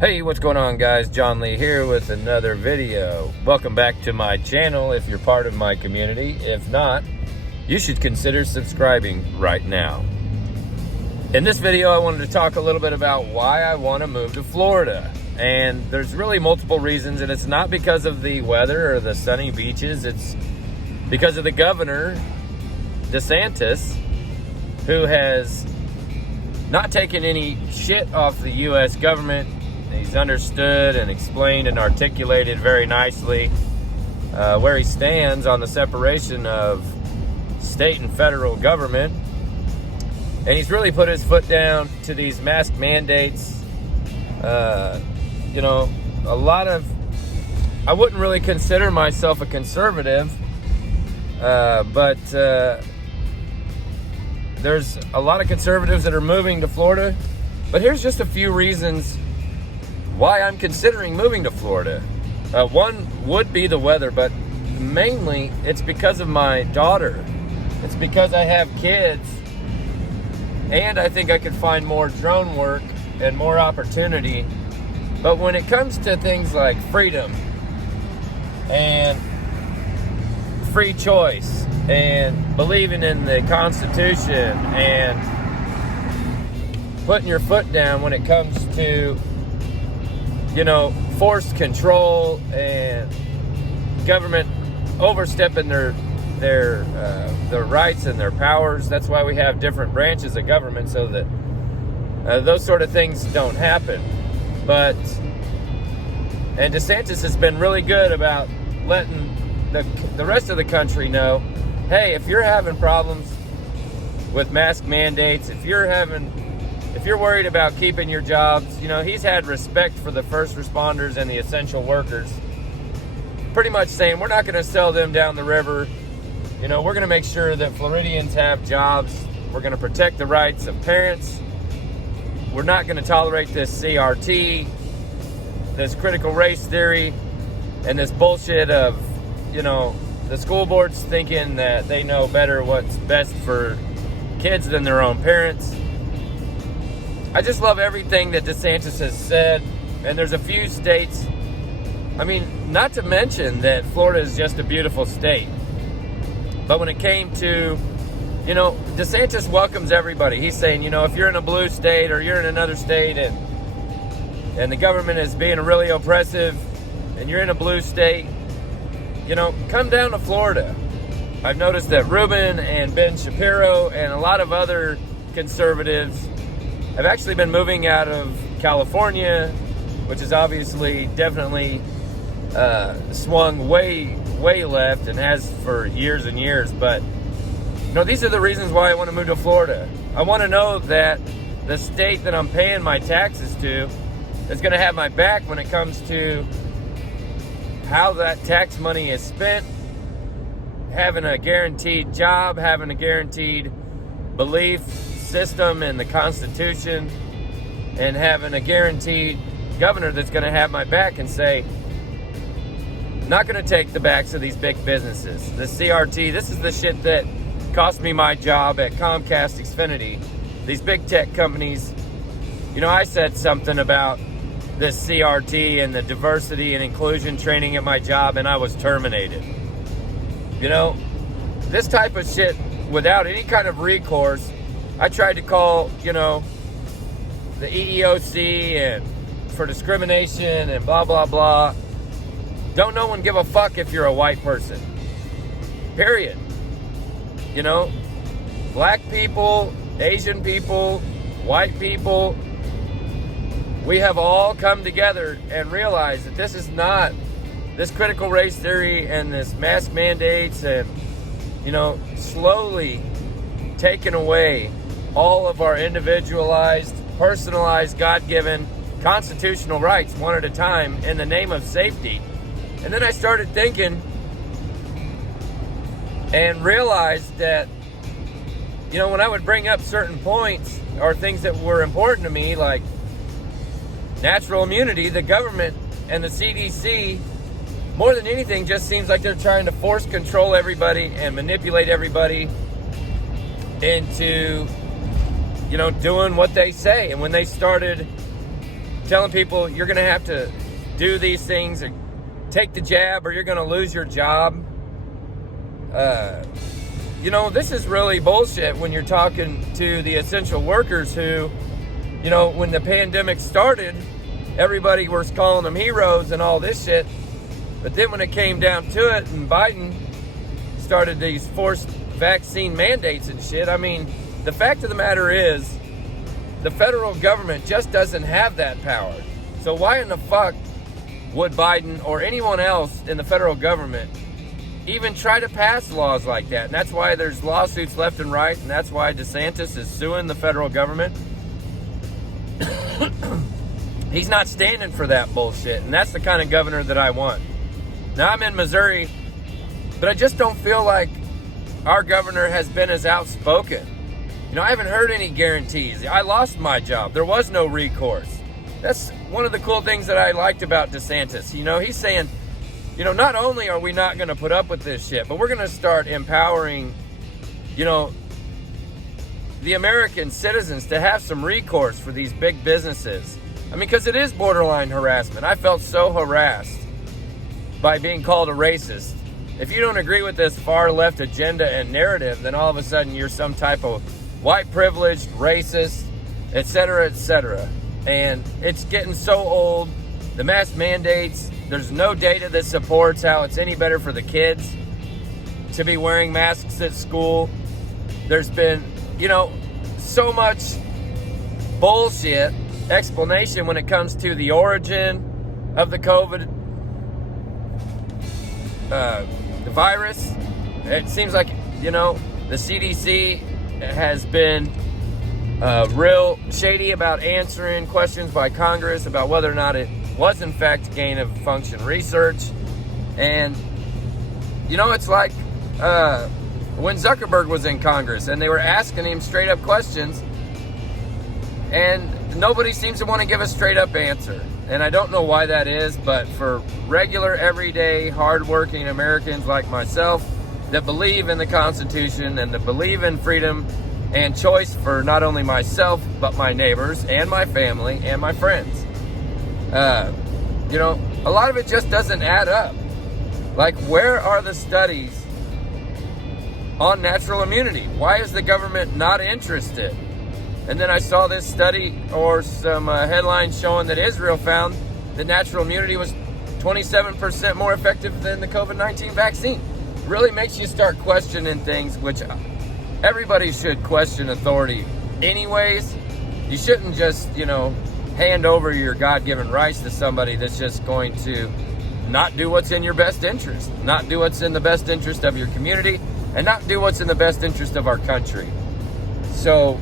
Hey, what's going on, guys? John Lee here with another video. Welcome back to my channel if you're part of my community. If not, you should consider subscribing right now. In this video, I wanted to talk a little bit about why I want to move to Florida. And there's really multiple reasons, and it's not because of the weather or the sunny beaches. It's because of the governor, DeSantis, who has not taken any shit off the U.S. government. He's understood and explained and articulated very nicely where he stands on the separation of state and federal government. And he's really put his foot down to these mask mandates. I wouldn't really consider myself a conservative, but there's a lot of conservatives that are moving to Florida. But here's just a few reasons why I'm considering moving to Florida. One would be the weather, but mainly it's because of my daughter. It's because I have kids, and I think I could find more drone work and more opportunity. But when it comes to things like freedom and free choice and believing in the Constitution and putting your foot down when it comes to forced control and government overstepping their rights and their powers. That's why we have different branches of government, so that those sort of things don't happen. And DeSantis has been really good about letting the rest of the country know, hey, if you're having problems with mask mandates, if you're worried about keeping your jobs, he's had respect for the first responders and the essential workers. Pretty much saying, we're not going to sell them down the river. We're going to make sure that Floridians have jobs. We're going to protect the rights of parents. We're not going to tolerate this CRT, this critical race theory, and this bullshit of, the school boards thinking that they know better what's best for kids than their own parents. I just love everything that DeSantis has said, and there's a few states, not to mention that Florida is just a beautiful state. But when it came to, DeSantis welcomes everybody. He's saying, if you're in a blue state or you're in another state and the government is being really oppressive and you're in a blue state, come down to Florida. I've noticed that Ruben and Ben Shapiro and a lot of other conservatives have actually been moving out of California, which is obviously definitely swung way left and has for years and years. But these are the reasons why I want to move to Florida. I want to know that the state that I'm paying my taxes to is going to have my back when it comes to how that tax money is spent, having a guaranteed job, having a guaranteed belief system in the Constitution, and having a guaranteed governor that's going to have my back and say, not going to take the backs of these big businesses. The CRT, this is the shit that cost me my job at Comcast Xfinity. These big tech companies, I said something about this CRT and the diversity and inclusion training at my job, and I was terminated. This type of shit without any kind of recourse. I tried to call, the EEOC and for discrimination and blah, blah, blah. Don't no one give a fuck if you're a white person. Period. Black people, Asian people, white people, we have all come together and realized that this is not this critical race theory and this mask mandates and, slowly taking away all of our individualized, personalized, God-given constitutional rights one at a time in the name of safety. And then I started thinking and realized that, when I would bring up certain points or things that were important to me, like natural immunity, the government and the CDC, more than anything, just seems like they're trying to force control everybody and manipulate everybody into, doing what they say. And when they started telling people you're going to have to do these things or take the jab or you're going to lose your job. This is really bullshit when you're talking to the essential workers who, when the pandemic started, everybody was calling them heroes and all this shit. But then when it came down to it and Biden started these forced vaccine mandates and shit, I mean, the fact of the matter is the federal government just doesn't have that power. So why in the fuck would Biden or anyone else in the federal government even try to pass laws like that? And that's why there's lawsuits left and right, and that's why DeSantis is suing the federal government. He's not standing for that bullshit, and that's the kind of governor that I want. Now, I'm in Missouri, but I just don't feel like our governor has been as outspoken. I haven't heard any guarantees. I lost my job. There was no recourse. That's one of the cool things that I liked about DeSantis. He's saying, not only are we not going to put up with this shit, but we're going to start empowering, the American citizens to have some recourse for these big businesses. I mean, because it is borderline harassment. I felt so harassed by being called a racist. If you don't agree with this far left agenda and narrative, then all of a sudden you're some type of white privileged, racist, etc., etc. And it's getting so old. The mask mandates, there's no data that supports how it's any better for the kids to be wearing masks at school. There's been, so much bullshit explanation when it comes to the origin of the COVID the virus. It seems like, the CDC has been real shady about answering questions by Congress about whether or not it was in fact gain of function research. And, it's like when Zuckerberg was in Congress and they were asking him straight up questions and nobody seems to want to give a straight up answer. And I don't know why that is, but for regular, everyday, hardworking Americans like myself that believe in the Constitution and that believe in freedom and choice for not only myself, but my neighbors and my family and my friends. A lot of it just doesn't add up. Like, where are the studies on natural immunity? Why is the government not interested? And then I saw this study or some headlines showing that Israel found that natural immunity was 27% more effective than the COVID-19 vaccine. It really makes you start questioning things, which everybody should question authority anyways. You shouldn't just, hand over your God-given rights to somebody that's just going to not do what's in your best interest, not do what's in the best interest of your community, and not do what's in the best interest of our country. So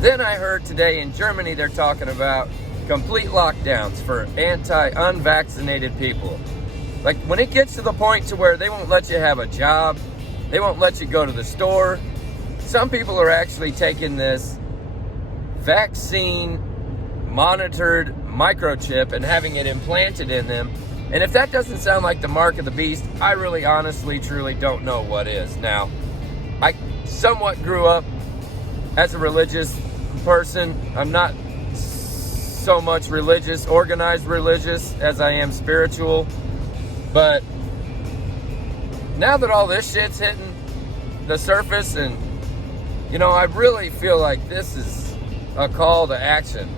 then I heard today in Germany they're talking about complete lockdowns for unvaccinated people. Like, when it gets to the point to where they won't let you have a job, they won't let you go to the store, some people are actually taking this vaccine monitored microchip and having it implanted in them. And if that doesn't sound like the mark of the beast, I really honestly truly don't know what is. Now, I somewhat grew up as a religious person. I'm not so much religious, organized religious, as I am spiritual. But now that all this shit's hitting the surface, and I really feel like this is a call to action.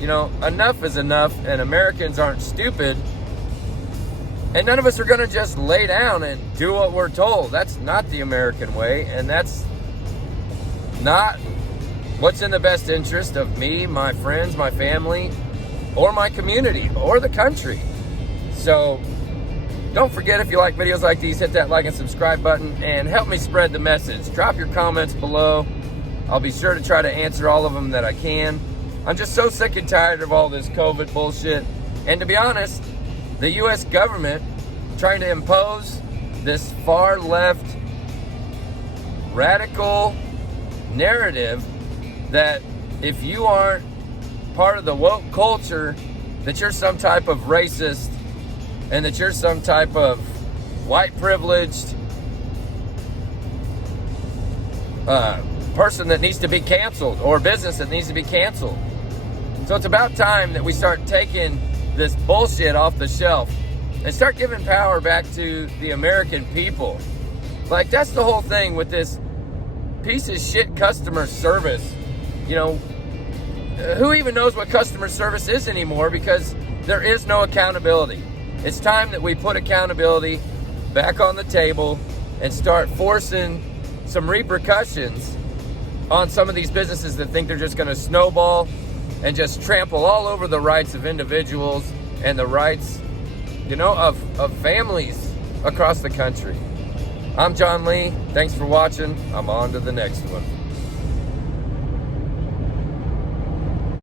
Enough is enough, and Americans aren't stupid, and none of us are going to just lay down and do what we're told. That's not the American way, and that's not what's in the best interest of me, my friends, my family, or my community, or the country. So don't forget, if you like videos like these, hit that like and subscribe button and help me spread the message. Drop your comments below. I'll be sure to try to answer all of them that I can. I'm just so sick and tired of all this COVID bullshit. And to be honest, the U.S. government trying to impose this far left radical narrative that if you aren't part of the woke culture, that you're some type of racist and that you're some type of white privileged person that needs to be canceled, or business that needs to be canceled. So it's about time that we start taking this bullshit off the shelf and start giving power back to the American people. Like, that's the whole thing with this piece of shit customer service. You know, who even knows what customer service is anymore, because there is no accountability. It's time that we put accountability back on the table and start forcing some repercussions on some of these businesses that think they're just going to snowball and just trample all over the rights of individuals and the rights, you know, of families across the country. I'm John Lee. Thanks for watching. I'm on to the next one.